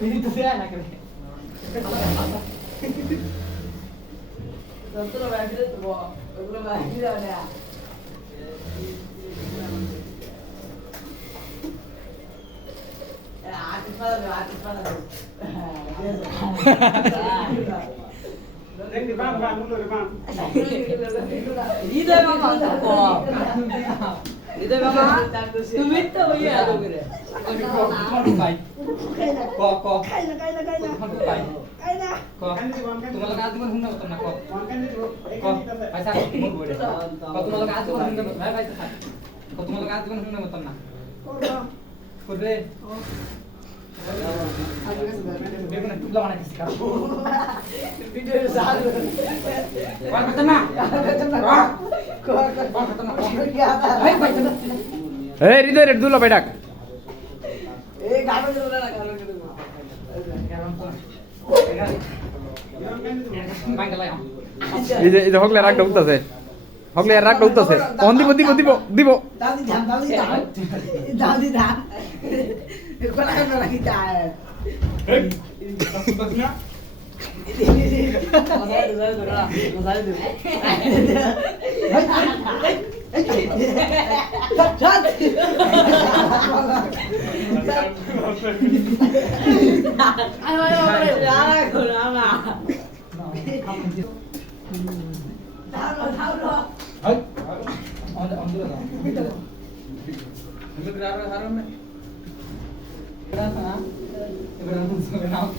Ini tuh saya anak ini. Tentu lah kita tuh, tentu lah kita ada. Ya, artis pada. Ini bang, dulu bang. Ini bang apa? Itu memang তুমি তো ইয়া করে তোমালোকে আজ শুননা মত না কো আচ্ছা মোর বইরে তোমালোকে আজ শুননা মত ভাই ভাই তোমালোকে আজ শুননা মত না করবে দেখুন তুলা বানাইছিস কা ভিডিও সাল কোন কথা না ভাই ভাই এ হৃদয় রে দুলা ভাই ডাক এই গানো দিল না গানো দিল এই যে হকলে রাগ ঢুকতাছে হকলে রাগ ঢুকতাছে কোন দিব দাদি ধান কোলা কেন রাখি যায় Ebrang